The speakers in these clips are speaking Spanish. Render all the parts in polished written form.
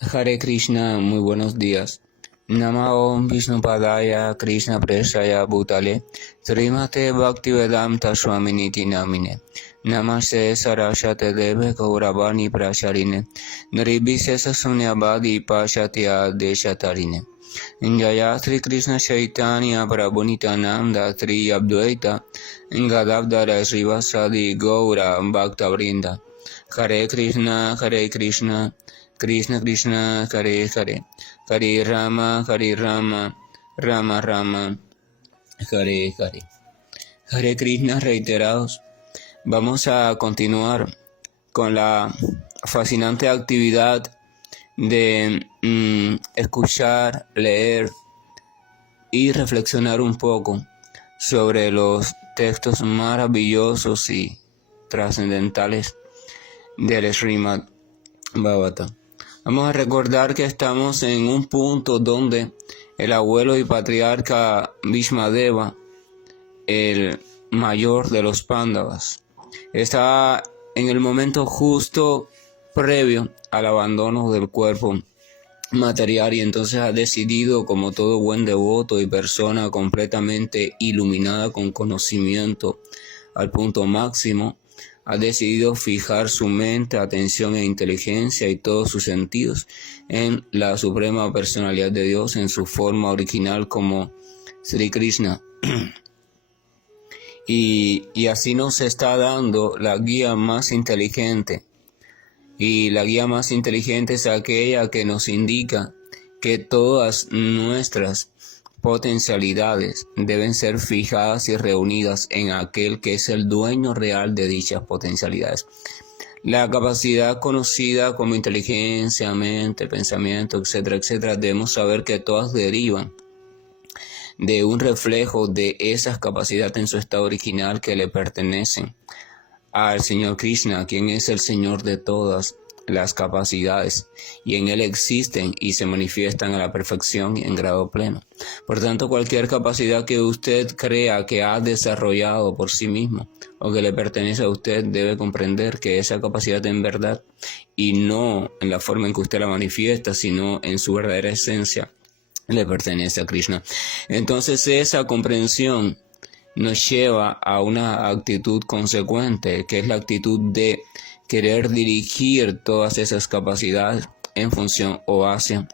Hare Krishna, muy buenos días. Namo Vishnupadaya Krishna Preshaya Bhutale Srimate Bhaktivedanta Swaminiti Namine Namaste Saraswate Deve Gauravani Prasharine Niribhisesa Sunyabadi Pashatya Deshatarine Jaya Sri Krishna Chaitanya Prabhu Nityananda Sri Advaita Gadadhara Srivasadi Gaura Bhakta Vrinda Hare Krishna Krishna Krishna Hare Hare Hare Rama Rama Rama Hare Hare. Hare Krishna reiterados. Vamos a continuar con la fascinante actividad de escuchar, leer y reflexionar un poco sobre los textos maravillosos y trascendentales del Srimad Bhagavatam. Vamos a recordar que estamos en un punto donde el abuelo y patriarca Bhishmadeva, el mayor de los Pándavas, está en el momento justo previo al abandono del cuerpo material y entonces ha decidido, como todo buen devoto y persona completamente iluminada con conocimiento al punto máximo, ha decidido fijar su mente, atención e inteligencia y todos sus sentidos en la suprema personalidad de Dios en su forma original como Sri Krishna. Y así nos está dando la guía más inteligente. Y la guía más inteligente es aquella que nos indica que todas nuestras potencialidades deben ser fijadas y reunidas en aquel que es el dueño real de dichas potencialidades. La capacidad conocida como inteligencia, mente, pensamiento, etcétera, etcétera, debemos saber que todas derivan de un reflejo de esas capacidades en su estado original que le pertenecen al Señor Krishna, quien es el Señor de todas las capacidades, y en él existen y se manifiestan a la perfección y en grado pleno. Por tanto, cualquier capacidad que usted crea que ha desarrollado por sí mismo o que le pertenece a usted, debe comprender que esa capacidad en verdad, y no en la forma en que usted la manifiesta, sino en su verdadera esencia, le pertenece a Krishna. Entonces esa comprensión nos lleva a una actitud consecuente, que es la actitud de querer dirigir todas esas capacidades en función o hacia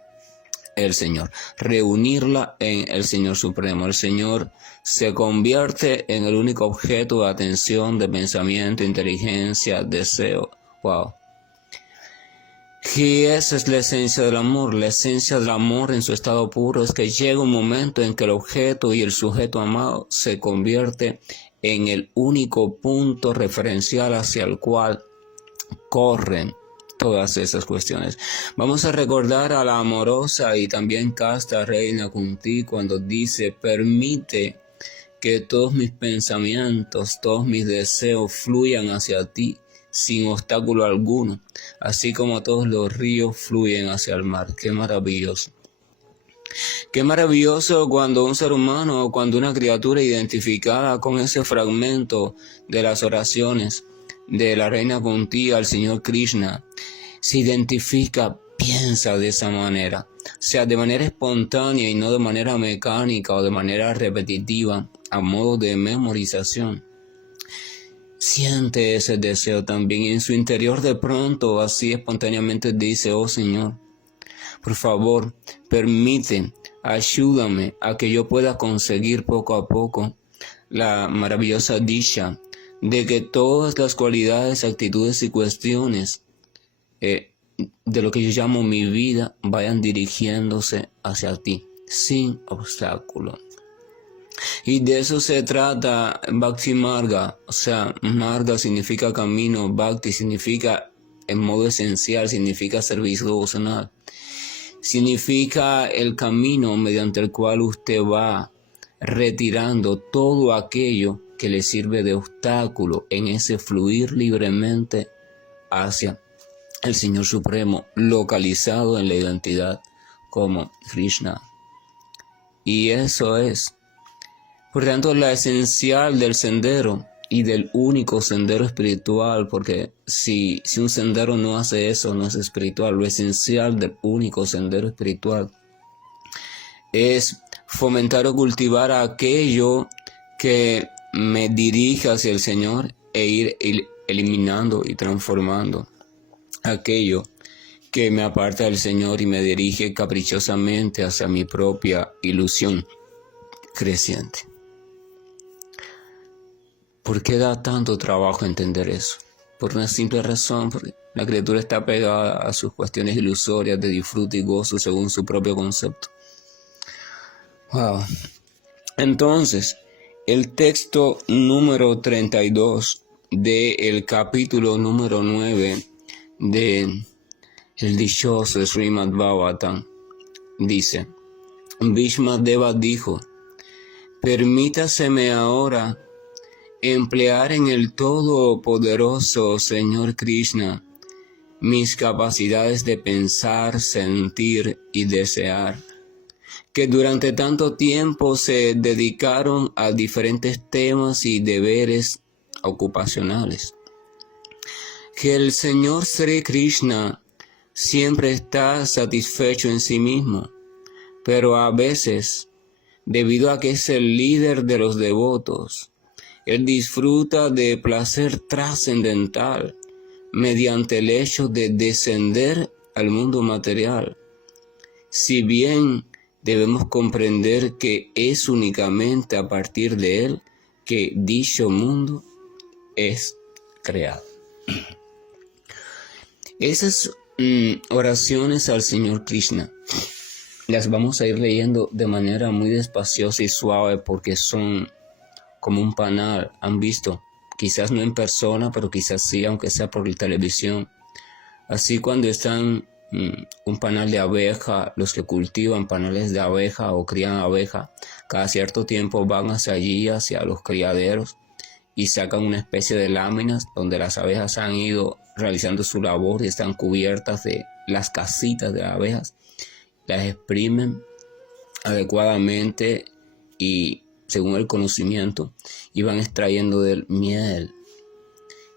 el Señor, reunirla en el Señor Supremo. El Señor se convierte en el único objeto de atención, de pensamiento, inteligencia, deseo. Wow. Y esa es la esencia del amor. La esencia del amor en su estado puro es que llega un momento en que el objeto y el sujeto amado se convierte en el único punto referencial hacia el cual corren todas esas cuestiones. Vamos a recordar a la amorosa y también casta reina Kunti cuando dice: permite que todos mis pensamientos, todos mis deseos fluyan hacia ti sin obstáculo alguno, así como todos los ríos fluyen hacia el mar. ¡Qué maravilloso! Qué maravilloso cuando un ser humano o cuando una criatura identificada con ese fragmento de las oraciones de la reina Kunti al Señor Krishna se identifica, piensa de esa manera, o sea, de manera espontánea y no de manera mecánica o de manera repetitiva, a modo de memorización. Siente ese deseo también y en su interior de pronto, así espontáneamente dice: oh Señor, por favor, ayúdame a que yo pueda conseguir poco a poco la maravillosa dicha de que todas las cualidades, actitudes y cuestiones de lo que yo llamo mi vida vayan dirigiéndose hacia ti, sin obstáculo. Y de eso se trata Bhakti Marga, o sea, Marga significa camino, Bhakti significa en modo esencial, significa servicio devocional. Significa el camino mediante el cual usted va retirando todo aquello que le sirve de obstáculo en ese fluir libremente hacia el Señor Supremo, localizado en la identidad como Krishna. Y eso es, por tanto, la esencial del sendero y del único sendero espiritual, porque si un sendero no hace eso, no es espiritual. Lo esencial del único sendero espiritual es fomentar o cultivar aquello que me dirige hacia el Señor e ir eliminando y transformando aquello que me aparta del Señor y me dirige caprichosamente hacia mi propia ilusión creciente. ¿Por qué da tanto trabajo entender eso? Por una simple razón, porque la criatura está pegada a sus cuestiones ilusorias de disfrute y gozo según su propio concepto. Wow. Entonces, el texto número 32 del capítulo número 9 de el dichoso Srimad Bhagavatam dice: Bhishmadeva dijo: permítaseme ahora emplear en el todopoderoso Señor Krishna mis capacidades de pensar, sentir y desear, que durante tanto tiempo se dedicaron a diferentes temas y deberes ocupacionales. Que el Señor Sri Krishna siempre está satisfecho en sí mismo, pero a veces, debido a que es el líder de los devotos, Él disfruta de placer trascendental mediante el hecho de descender al mundo material. Si bien debemos comprender que es únicamente a partir de Él que dicho mundo es creado. Esas oraciones al Señor Krishna las vamos a ir leyendo de manera muy despaciosa y suave porque son como un panal. ¿Han visto? Quizás no en persona, pero quizás sí, aunque sea por la televisión. Así cuando están un panal de abeja, los que cultivan panales de abeja o crían abeja, cada cierto tiempo van hacia allí, hacia los criaderos, y sacan una especie de láminas donde las abejas han ido realizando su labor y están cubiertas de las casitas de las abejas. Las exprimen adecuadamente y según el conocimiento, y van extrayendo del miel.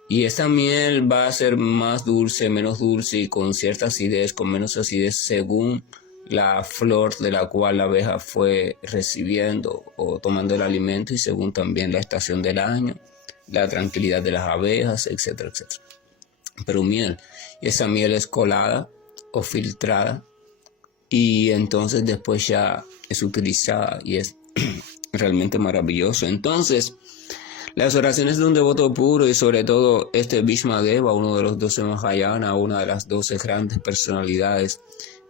Y esta miel va a ser más dulce, menos dulce y con cierta acidez, con menos acidez, según la flor de la cual la abeja fue recibiendo o tomando el alimento y según también la estación del año, la tranquilidad de las abejas, etcétera, etcétera. Pero miel, y esa miel es colada o filtrada y entonces después ya es utilizada y es realmente maravilloso. Entonces, las oraciones de un devoto puro y sobre todo Bhishmadeva, uno de los 12 Mahayana, una de las 12 grandes personalidades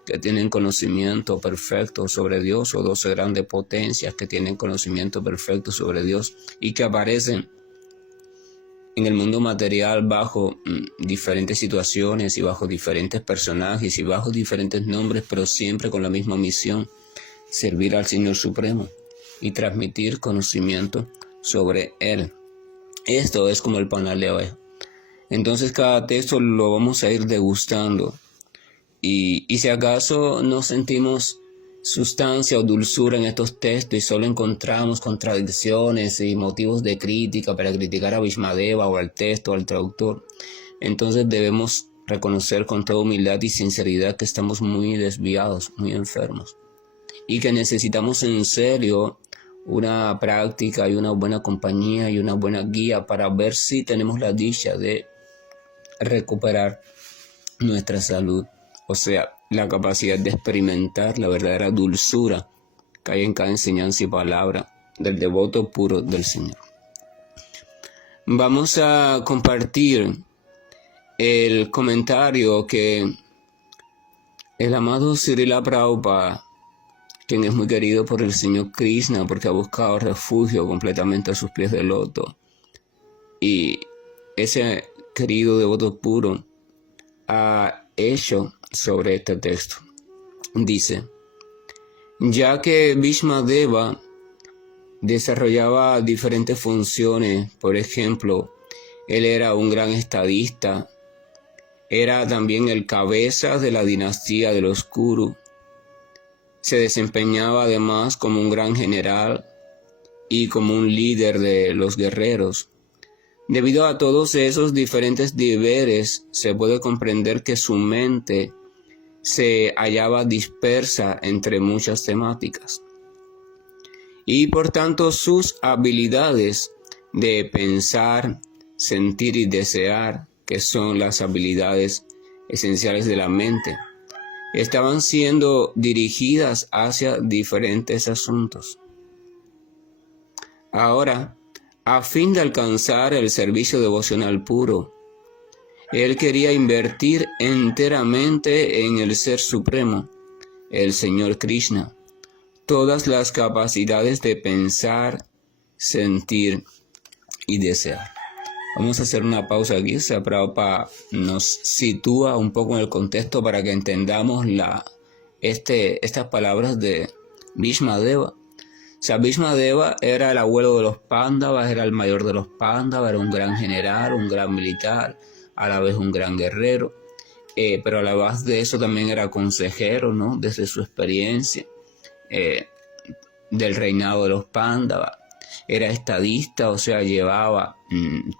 que tienen conocimiento perfecto sobre Dios, o 12 grandes potencias que tienen conocimiento perfecto sobre Dios y que aparecen en el mundo material bajo diferentes situaciones y bajo diferentes personajes y bajo diferentes nombres, pero siempre con la misma misión: servir al Señor Supremo y transmitir conocimiento sobre Él. Esto es como el panal de abeja. Entonces cada texto lo vamos a ir degustando y si acaso no sentimos sustancia o dulzura en estos textos y solo encontramos contradicciones y motivos de crítica para criticar a Bhishmadeva o al texto o al traductor, entonces debemos reconocer con toda humildad y sinceridad que estamos muy desviados, muy enfermos y que necesitamos en serio una práctica y una buena compañía y una buena guía para ver si tenemos la dicha de recuperar nuestra salud, o sea, la capacidad de experimentar la verdadera dulzura que hay en cada enseñanza y palabra del devoto puro del Señor. Vamos a compartir el comentario que el amado Srila Prabhupada, quien es muy querido por el Señor Krishna porque ha buscado refugio completamente a sus pies de loto, y ese querido devoto puro ha hecho sobre este texto. Dice: ya que Bhishmadeva desarrollaba diferentes funciones, por ejemplo, él era un gran estadista, era también el cabeza de la dinastía de los Kuru, se desempeñaba además como un gran general y como un líder de los guerreros. Debido a todos esos diferentes deberes, se puede comprender que su mente se hallaba dispersa entre muchas temáticas. Y por tanto sus habilidades de pensar, sentir y desear, que son las habilidades esenciales de la mente, estaban siendo dirigidas hacia diferentes asuntos. Ahora, a fin de alcanzar el servicio devocional puro, él quería invertir enteramente en el Ser Supremo, el Señor Krishna, todas las capacidades de pensar, sentir y desear. Vamos a hacer una pausa aquí. Prabhupada nos sitúa un poco en el contexto para que entendamos estas palabras de Bhishmadeva. Bhishmadeva era el abuelo de los Pándavas, era el mayor de los Pándavas, era un gran general, un gran militar, a la vez un gran guerrero, pero a la vez de eso también era consejero, ¿no? Desde su experiencia del reinado de los Pándavas. Era estadista, o sea, llevaba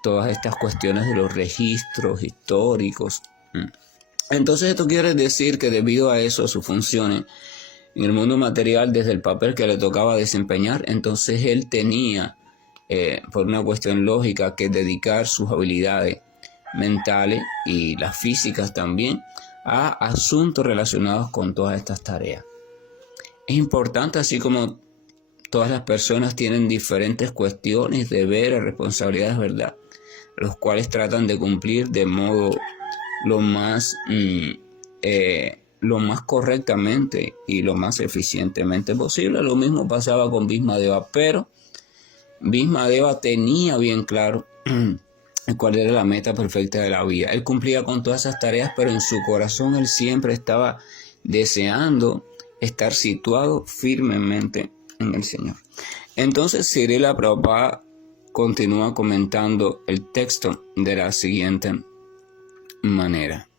todas estas cuestiones de los registros históricos. Entonces esto quiere decir que debido a eso, a sus funciones en el mundo material, desde el papel que le tocaba desempeñar, entonces él tenía, por una cuestión lógica, que dedicar sus habilidades mentales y las físicas también a asuntos relacionados con todas estas tareas. Es importante, así como todas las personas tienen diferentes cuestiones, deberes, responsabilidades, ¿verdad?, los cuales tratan de cumplir de modo lo más correctamente y lo más eficientemente posible. Lo mismo pasaba con Bhishmadeva, pero Bhishmadeva tenía bien claro cuál era la meta perfecta de la vida. Él cumplía con todas esas tareas, pero en su corazón él siempre estaba deseando estar situado firmemente en el Señor. Entonces Srila Prabhupada continúa comentando el texto de la siguiente manera.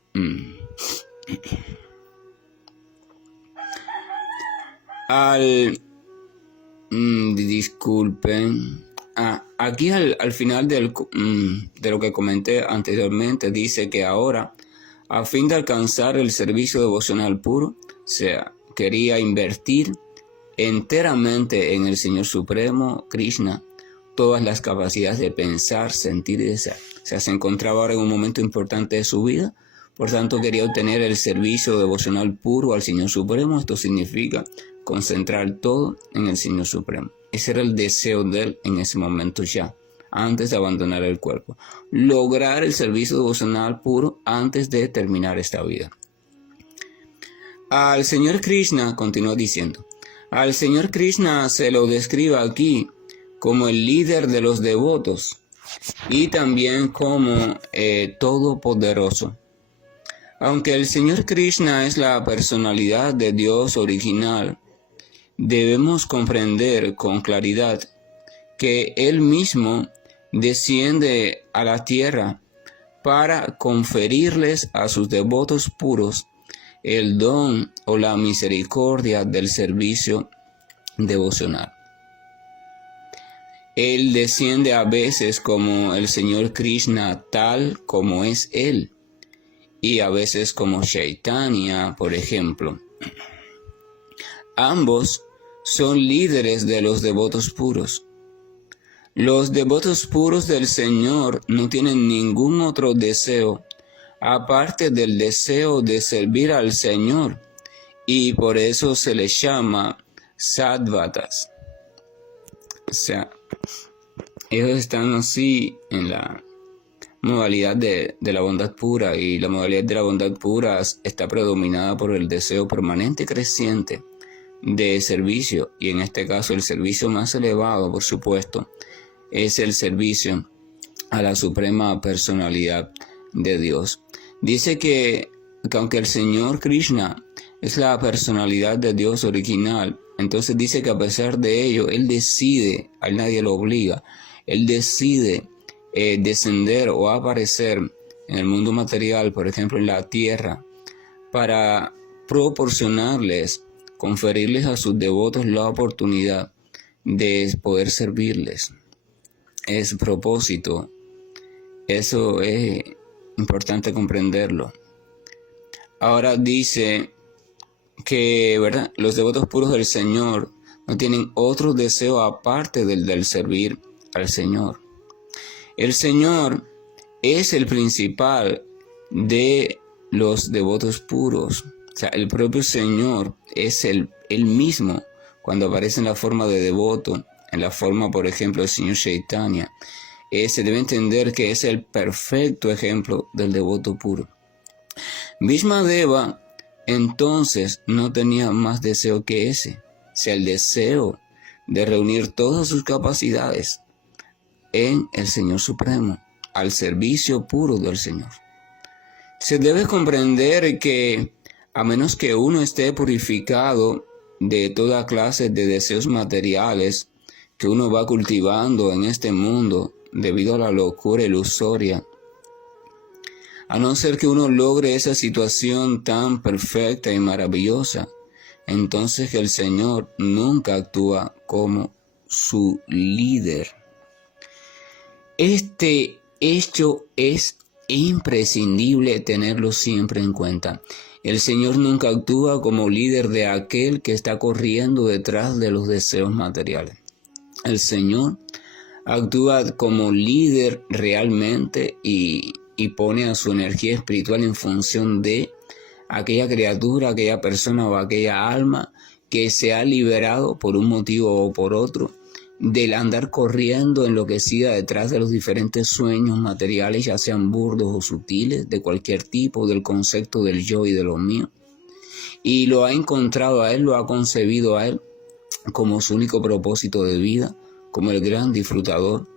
Disculpen. Aquí al final de lo que comenté anteriormente, dice que ahora, a fin de alcanzar el servicio devocional puro, o sea, quería invertir enteramente en el Señor Supremo, Krishna, todas las capacidades de pensar, sentir y desear. O sea, se encontraba ahora en un momento importante de su vida, por tanto quería obtener el servicio devocional puro al Señor Supremo. Esto significa concentrar todo en el Señor Supremo. Ese era el deseo de él en ese momento ya, antes de abandonar el cuerpo. Lograr el servicio devocional puro antes de terminar esta vida. Al Señor Krishna, continúa diciendo, al Señor Krishna se lo describe aquí como el líder de los devotos y también como todopoderoso. Aunque el Señor Krishna es la personalidad de Dios original, debemos comprender con claridad que Él mismo desciende a la tierra para conferirles a sus devotos puros el don o la misericordia del servicio devocional. Él desciende a veces como el Señor Krishna tal como es Él, y a veces como Chaitanya, por ejemplo. Ambos son líderes de los devotos puros. Los devotos puros del Señor no tienen ningún otro deseo aparte del deseo de servir al Señor, y por eso se les llama Sattvatas. O sea, ellos están así en la modalidad de la bondad pura, y la modalidad de la bondad pura está predominada por el deseo permanente y creciente de servicio, y en este caso el servicio más elevado, por supuesto, es el servicio a la suprema personalidad de Dios. Dice que aunque el Señor Krishna es la personalidad de Dios original, entonces dice que a pesar de ello, Él decide, a él nadie lo obliga, Él decide descender o aparecer en el mundo material, por ejemplo en la tierra, para proporcionarles, conferirles a sus devotos la oportunidad de poder servirles. Es propósito Eso es importante comprenderlo. Ahora dice que, ¿verdad?, los devotos puros del Señor no tienen otro deseo aparte del servir al Señor. El Señor es el principal de los devotos puros. O sea, el propio Señor es el mismo cuando aparece en la forma de devoto, en la forma, por ejemplo, del Señor Chaitanya. Se debe entender que es el perfecto ejemplo del devoto puro. Bhishmadeva entonces no tenía más deseo que ese, o sea, el deseo de reunir todas sus capacidades en el Señor Supremo, al servicio puro del Señor. Se debe comprender que a menos que uno esté purificado de toda clase de deseos materiales que uno va cultivando en este mundo debido a la locura ilusoria, a no ser que uno logre esa situación tan perfecta y maravillosa, entonces el Señor nunca actúa como su líder. Este hecho es imprescindible tenerlo siempre en cuenta. El Señor nunca actúa como líder de aquel que está corriendo detrás de los deseos materiales. El Señor actúa como líder realmente y pone a su energía espiritual en función de aquella criatura, aquella persona o aquella alma que se ha liberado por un motivo o por otro del andar corriendo enloquecida detrás de los diferentes sueños materiales, ya sean burdos o sutiles, de cualquier tipo, del concepto del yo y de lo mío. Y lo ha encontrado a él, lo ha concebido a él como su único propósito de vida, como el gran disfrutador,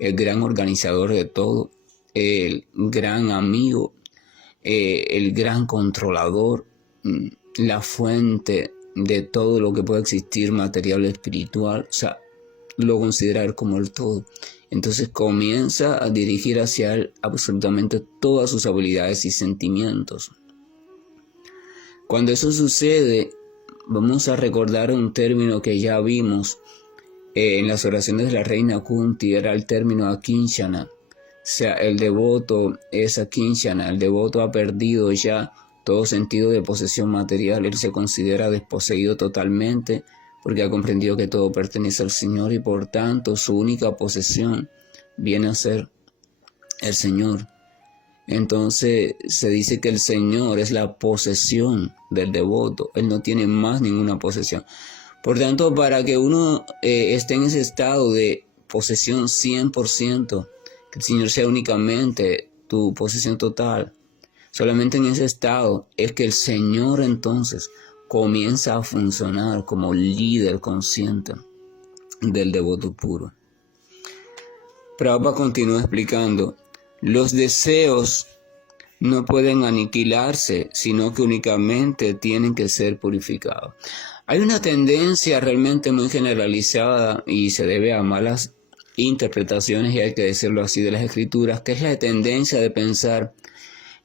el gran organizador de todo, el gran amigo, el gran controlador, la fuente de todo lo que puede existir material o espiritual. O sea, lo considera él como el todo. Entonces comienza a dirigir hacia él absolutamente todas sus habilidades y sentimientos. Cuando eso sucede, vamos a recordar un término que ya vimos en las oraciones de la reina Kunti, era el término Akinshana. O sea, el devoto es Akinshana, el devoto ha perdido ya todo sentido de posesión material, él se considera desposeído totalmente porque ha comprendido que todo pertenece al Señor y por tanto su única posesión viene a ser el Señor. Entonces se dice que el Señor es la posesión del devoto, él no tiene más ninguna posesión. Por tanto, para que uno esté en ese estado de posesión 100%, que el Señor sea únicamente tu posesión total, solamente en ese estado es que el Señor entonces comienza a funcionar como líder consciente del devoto puro. Prabhupada continúa explicando, los deseos no pueden aniquilarse, sino que únicamente tienen que ser purificados. Hay una tendencia realmente muy generalizada y se debe a malas interpretaciones, y hay que decirlo así, de las escrituras, que es la tendencia de pensar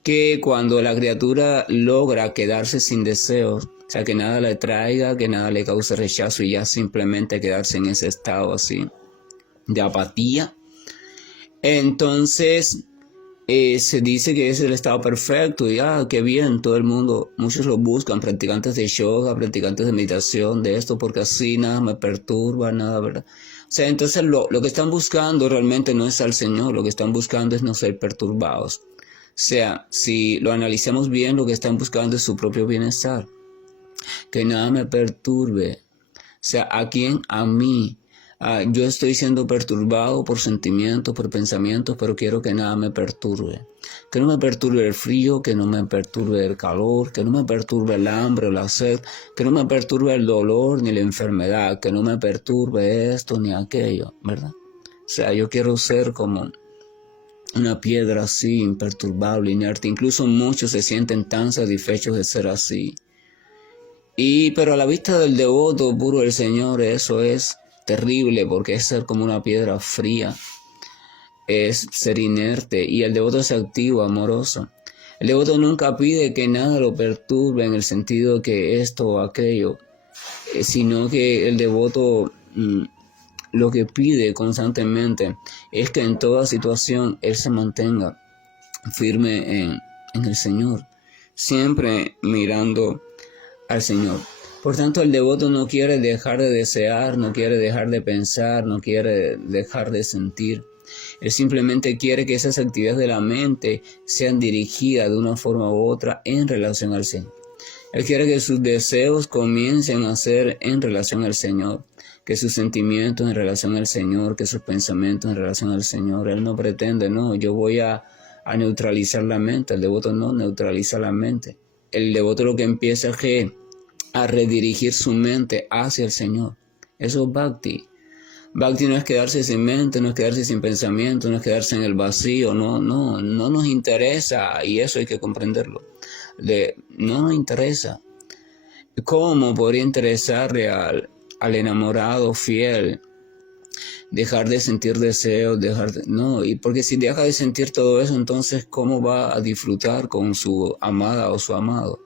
que cuando la criatura logra quedarse sin deseos, o sea, que nada le traiga, que nada le cause rechazo y ya simplemente quedarse en ese estado así de apatía, entonces se dice que es el estado perfecto y qué bien, todo el mundo, muchos lo buscan, practicantes de yoga, practicantes de meditación, de esto, porque así nada me perturba, nada, ¿verdad? O sea, entonces lo que están buscando realmente no es al Señor, lo que están buscando es no ser perturbados. O sea, si lo analizamos bien, lo que están buscando es su propio bienestar. Que nada me perturbe. O sea, ¿a quién? A mí. Yo estoy siendo perturbado por sentimientos, por pensamientos, pero quiero que nada me perturbe. Que no me perturbe el frío, que no me perturbe el calor, que no me perturbe el hambre o la sed, que no me perturbe el dolor ni la enfermedad, que no me perturbe esto ni aquello, ¿verdad? O sea, yo quiero ser como una piedra así, imperturbable, inerte. Incluso muchos se sienten tan satisfechos de ser así. Pero a la vista del devoto puro del Señor, eso es terrible, porque es ser como una piedra fría, es ser inerte, y el devoto es activo, amoroso. El devoto nunca pide que nada lo perturbe en el sentido que esto o aquello, sino que el devoto lo que pide constantemente es que en toda situación él se mantenga firme en el Señor, siempre mirando al Señor. Por tanto, el devoto no quiere dejar de desear, no quiere dejar de pensar, no quiere dejar de sentir. Él simplemente quiere que esas actividades de la mente sean dirigidas de una forma u otra en relación al Señor. Él quiere que sus deseos comiencen a ser en relación al Señor, que sus sentimientos en relación al Señor, que sus pensamientos en relación al Señor. Él no pretende, no, yo voy a neutralizar la mente. El devoto no neutraliza la mente. El devoto lo que empieza es a redirigir su mente hacia el Señor. Eso es Bhakti. Bhakti no es quedarse sin mente, no es quedarse sin pensamiento, no es quedarse en el vacío, no nos interesa, y eso hay que comprenderlo. No nos interesa. ¿Cómo podría interesarle al enamorado fiel dejar de sentir deseos, no, y porque si deja de sentir todo eso, entonces ¿cómo va a disfrutar con su amada o su amado?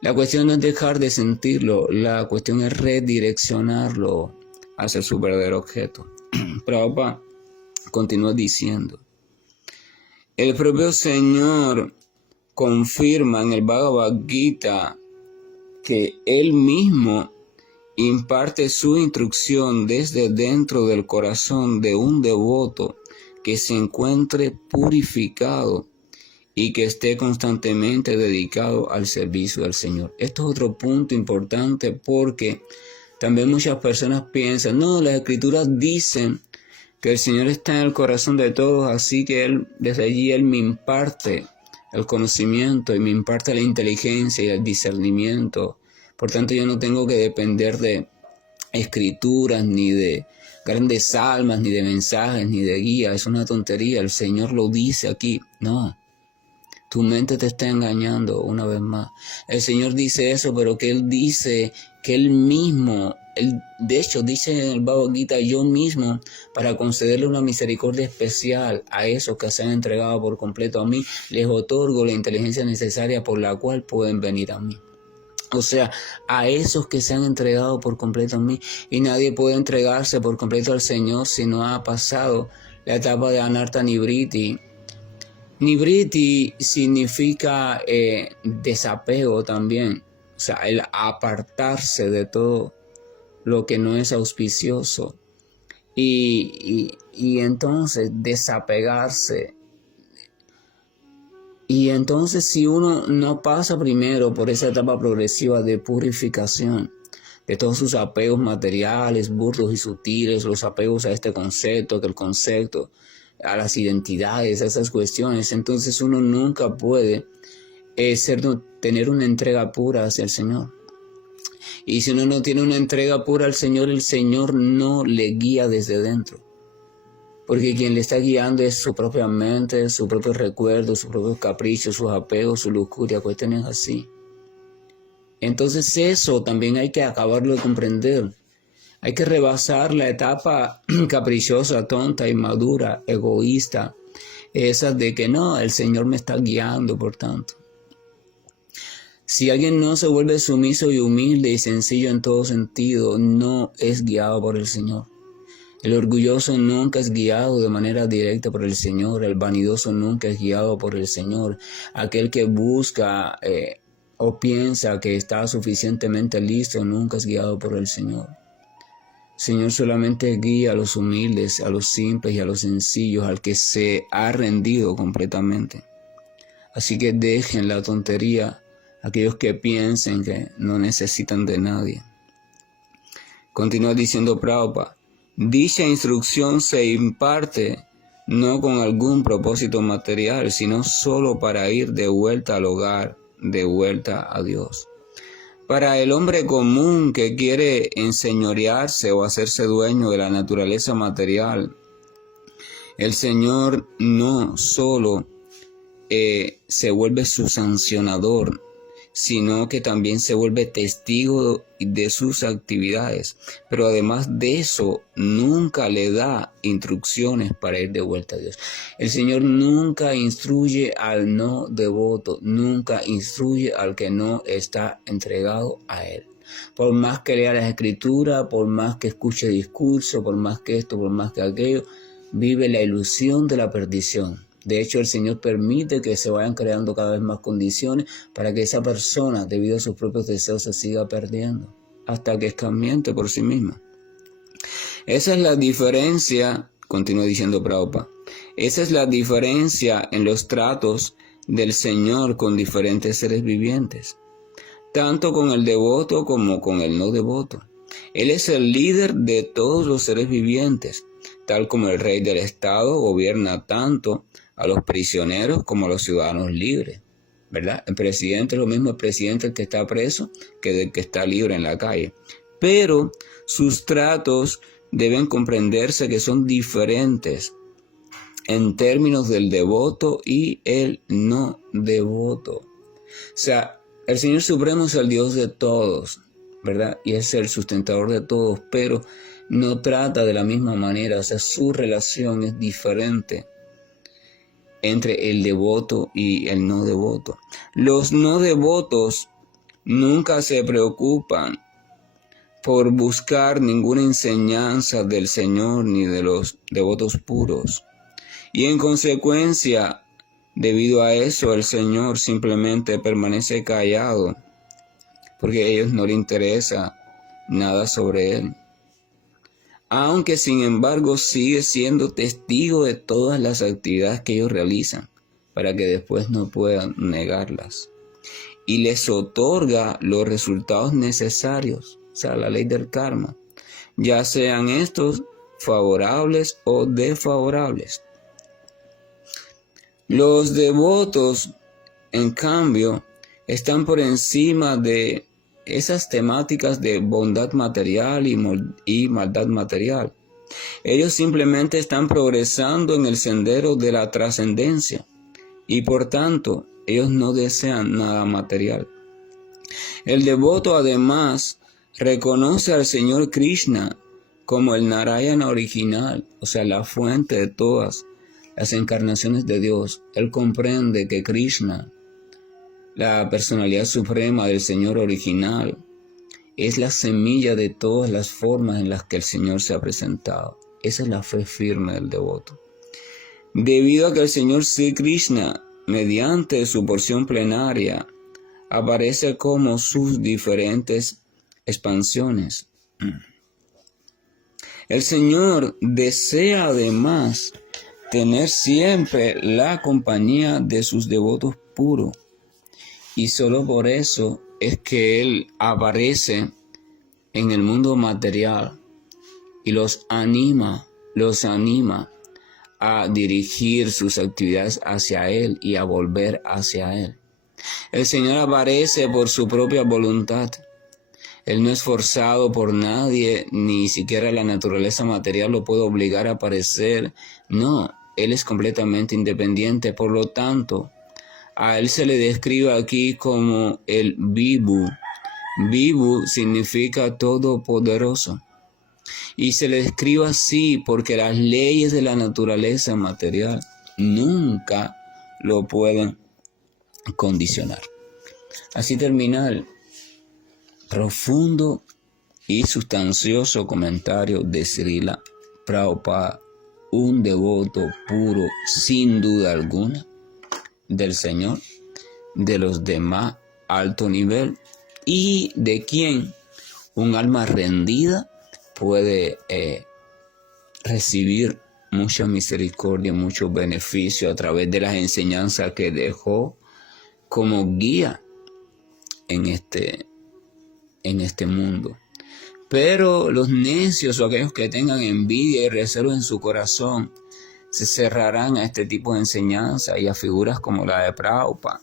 La cuestión no es dejar de sentirlo, la cuestión es redireccionarlo hacia su verdadero objeto. Prabhupada continúa diciendo, el propio Señor confirma en el Bhagavad Gita que Él mismo imparte su instrucción desde dentro del corazón de un devoto que se encuentre purificado y que esté constantemente dedicado al servicio del Señor. Esto es otro punto importante porque también muchas personas piensan, no, las escrituras dicen que el Señor está en el corazón de todos, así que desde allí Él me imparte el conocimiento y me imparte la inteligencia y el discernimiento. Por tanto, yo no tengo que depender de escrituras, ni de grandes almas, ni de mensajes, ni de guías. Es una tontería, el Señor lo dice aquí. No, tu mente te está engañando una vez más. El Señor dice eso, pero que Él dice que Él mismo, de hecho dice en el Bhagavad Gita, yo mismo, para concederle una misericordia especial a esos que se han entregado por completo a mí, les otorgo la inteligencia necesaria por la cual pueden venir a mí. O sea, a esos que se han entregado por completo a mí. Y nadie puede entregarse por completo al Señor si no ha pasado la etapa de Anartha Nivriti. Nivriti significa desapego también. O sea, el apartarse de todo lo que no es auspicioso. Y entonces desapegarse. Y entonces si uno no pasa primero por esa etapa progresiva de purificación de todos sus apegos materiales, burdos y sutiles, los apegos a este concepto, a las identidades, a esas cuestiones, entonces uno nunca puede tener una entrega pura hacia el Señor. Y si uno no tiene una entrega pura al Señor, el Señor no le guía desde dentro. Porque quien le está guiando es su propia mente, su propio recuerdo, sus propios caprichos, sus apegos, su lujuria, cuestiones así. Entonces eso también hay que acabarlo de comprender. Hay que rebasar la etapa caprichosa, tonta, inmadura, egoísta. Esa de que no, el Señor me está guiando, por tanto. Si alguien no se vuelve sumiso y humilde y sencillo en todo sentido, no es guiado por el Señor. El orgulloso nunca es guiado de manera directa por el Señor. El vanidoso nunca es guiado por el Señor. Aquel que busca o piensa que está suficientemente listo nunca es guiado por el Señor. El Señor solamente guía a los humildes, a los simples y a los sencillos, al que se ha rendido completamente. Así que dejen la tontería aquellos que piensen que no necesitan de nadie. Continúa diciendo Prabhupada. Dicha instrucción se imparte no con algún propósito material, sino solo para ir de vuelta al hogar, de vuelta a Dios. Para el hombre común que quiere enseñorearse o hacerse dueño de la naturaleza material, el Señor no solo se vuelve su sancionador, sino que también se vuelve testigo de sus actividades. Pero además de eso, nunca le da instrucciones para ir de vuelta a Dios. El Señor nunca instruye al no devoto, nunca instruye al que no está entregado a Él. Por más que lea las escrituras, por más que escuche discurso, por más que esto, por más que aquello, vive la ilusión de la perdición. De hecho, el Señor permite que se vayan creando cada vez más condiciones para que esa persona, debido a sus propios deseos, se siga perdiendo hasta que escarmiente por sí misma. Esa es la diferencia, continúa diciendo Prabhupada, esa es la diferencia en los tratos del Señor con diferentes seres vivientes, tanto con el devoto como con el no devoto. Él es el líder de todos los seres vivientes, tal como el rey del estado gobierna tanto a los prisioneros como a los ciudadanos libres, ¿verdad? El presidente es lo mismo el presidente el que está preso que el que está libre en la calle. Pero sus tratos deben comprenderse que son diferentes en términos del devoto y el no devoto. O sea, el Señor Supremo es el Dios de todos, ¿verdad? Y es el sustentador de todos, pero no trata de la misma manera. O sea, su relación es diferente entre el devoto y el no devoto. Los no devotos nunca se preocupan por buscar ninguna enseñanza del Señor ni de los devotos puros. Y en consecuencia, debido a eso, el Señor simplemente permanece callado, porque a ellos no les interesa nada sobre Él. Aunque sin embargo sigue siendo testigo de todas las actividades que ellos realizan, para que después no puedan negarlas. Y les otorga los resultados necesarios, o sea, la ley del karma, ya sean estos favorables o desfavorables. Los devotos, en cambio, están por encima de esas temáticas de bondad material y maldad material. Ellos simplemente están progresando en el sendero de la trascendencia y por tanto ellos no desean nada material. El devoto además reconoce al Señor Krishna como el Narayana original, o sea, la fuente de todas las encarnaciones de Dios. Él comprende que Krishna, la personalidad suprema del Señor original, es la semilla de todas las formas en las que el Señor se ha presentado. Esa es la fe firme del devoto. Debido a que el Señor Sri Krishna, mediante su porción plenaria, aparece como sus diferentes expansiones. El Señor desea además tener siempre la compañía de sus devotos puros. Y solo por eso es que Él aparece en el mundo material y los anima a dirigir sus actividades hacia Él y a volver hacia Él. El Señor aparece por su propia voluntad. Él no es forzado por nadie, ni siquiera la naturaleza material lo puede obligar a aparecer. No, Él es completamente independiente, por lo tanto, a Él se le describe aquí como el Vibhu. Vibhu significa todopoderoso. Y se le describe así porque las leyes de la naturaleza material nunca lo pueden condicionar. Así termina el profundo y sustancioso comentario de Srila Prabhupada, un devoto puro sin duda alguna del Señor, de los de más alto nivel y de quien un alma rendida puede recibir mucha misericordia, mucho beneficio a través de las enseñanzas que dejó como guía en este mundo. Pero los necios o aquellos que tengan envidia y recelo en su corazón se cerrarán a este tipo de enseñanza y a figuras como la de Prabhupada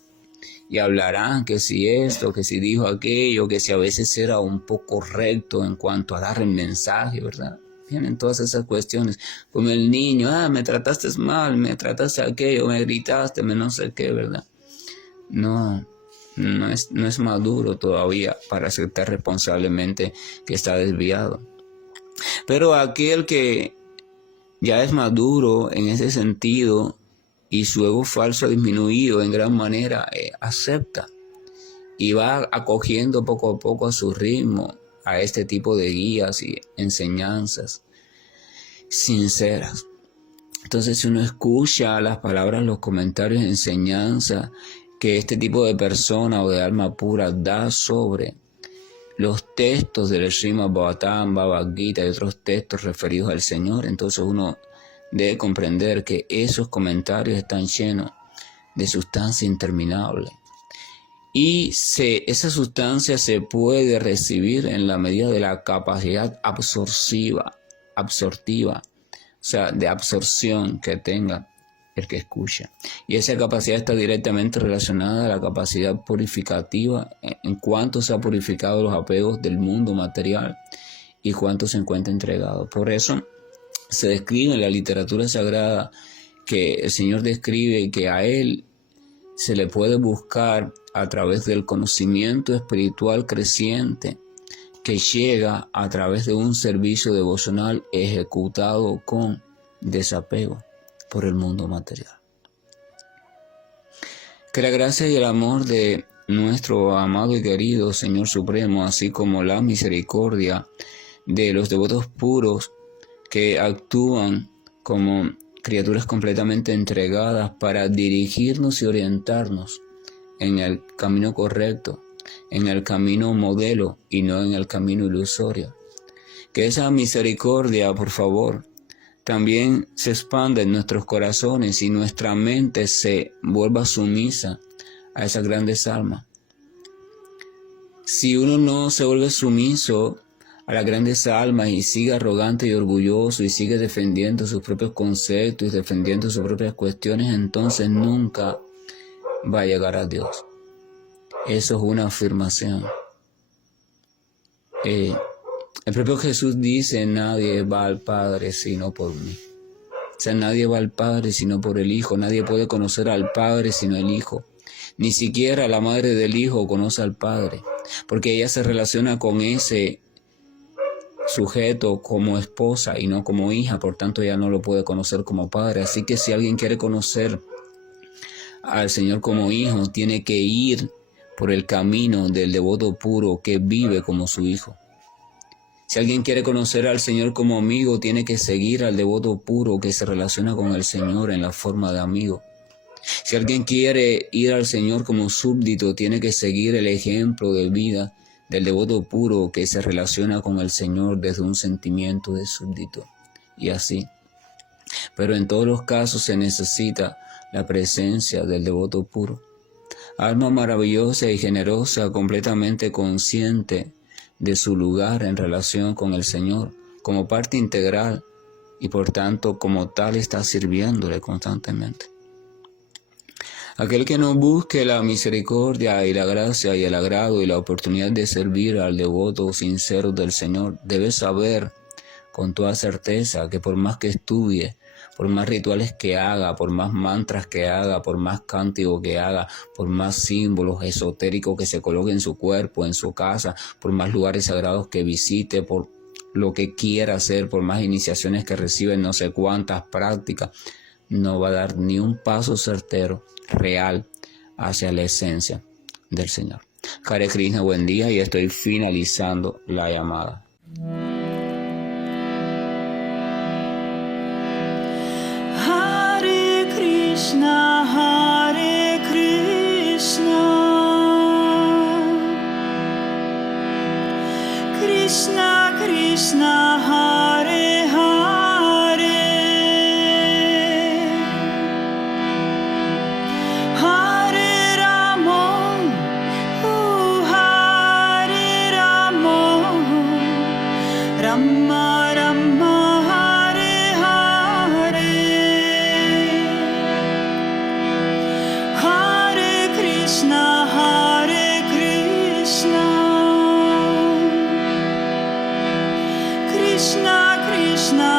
y hablarán que si esto, que si dijo aquello, que si a veces era un poco recto en cuanto a dar el mensaje, ¿verdad? Vienen todas esas cuestiones, como el niño, me trataste mal, me trataste aquello, me gritaste, me no sé qué, ¿verdad? No es maduro todavía para aceptar responsablemente que está desviado. Pero aquel que ya es maduro en ese sentido y su ego falso ha disminuido en gran manera, acepta y va acogiendo poco a poco a su ritmo a este tipo de guías y enseñanzas sinceras. Entonces, si uno escucha las palabras, los comentarios, enseñanza que este tipo de persona o de alma pura da sobre los textos del Srimad Bhagavatam, Bhagavad Gita y otros textos referidos al Señor, entonces uno debe comprender que esos comentarios están llenos de sustancia interminable. Y esa sustancia se puede recibir en la medida de la capacidad absortiva, o sea, de absorción que tenga el que escucha. Y esa capacidad está directamente relacionada a la capacidad purificativa en cuanto se ha purificado los apegos del mundo material y cuánto se encuentra entregado. Por eso se describe en la literatura sagrada que el Señor describe que a Él se le puede buscar a través del conocimiento espiritual creciente que llega a través de un servicio devocional ejecutado con desapego por el mundo material. Que la gracia y el amor de nuestro amado y querido Señor Supremo, así como la misericordia de los devotos puros que actúan como criaturas completamente entregadas para dirigirnos y orientarnos en el camino correcto, en el camino modelo y no en el camino ilusorio. Que esa misericordia, por favor, también se expanda en nuestros corazones y nuestra mente se vuelva sumisa a esas grandes almas. Si uno no se vuelve sumiso a las grandes almas y sigue arrogante y orgulloso y sigue defendiendo sus propios conceptos y defendiendo sus propias cuestiones, entonces nunca va a llegar a Dios. Eso es una afirmación. El propio Jesús dice, nadie va al Padre sino por mí. O sea, nadie va al Padre sino por el Hijo. Nadie puede conocer al Padre sino el Hijo. Ni siquiera la madre del Hijo conoce al Padre, porque ella se relaciona con ese sujeto como esposa y no como hija, por tanto ella no lo puede conocer como padre. Así que si alguien quiere conocer al Señor como hijo, tiene que ir por el camino del devoto puro que vive como su hijo. Si alguien quiere conocer al Señor como amigo, tiene que seguir al devoto puro que se relaciona con el Señor en la forma de amigo. Si alguien quiere ir al Señor como súbdito, tiene que seguir el ejemplo de vida del devoto puro que se relaciona con el Señor desde un sentimiento de súbdito. Y así. Pero en todos los casos se necesita la presencia del devoto puro. Alma maravillosa y generosa, completamente consciente de su lugar en relación con el Señor, como parte integral y por tanto como tal está sirviéndole constantemente. Aquel que no busque la misericordia y la gracia y el agrado y la oportunidad de servir al devoto sincero del Señor debe saber con toda certeza que por más que estudie, por más rituales que haga, por más mantras que haga, por más cántico que haga, por más símbolos esotéricos que se coloque en su cuerpo, en su casa, por más lugares sagrados que visite, por lo que quiera hacer, por más iniciaciones que recibe, no sé cuántas prácticas, no va a dar ni un paso certero, real, hacia la esencia del Señor. Hare Krishna, buen día, y estoy finalizando la llamada. Hare Krishna, Hare Krishna, Krishna Krishna, Hare Hare, Hare Rama, Hare Rama, Rama Rama. Krishna, Hare Krishna, Krishna Krishna,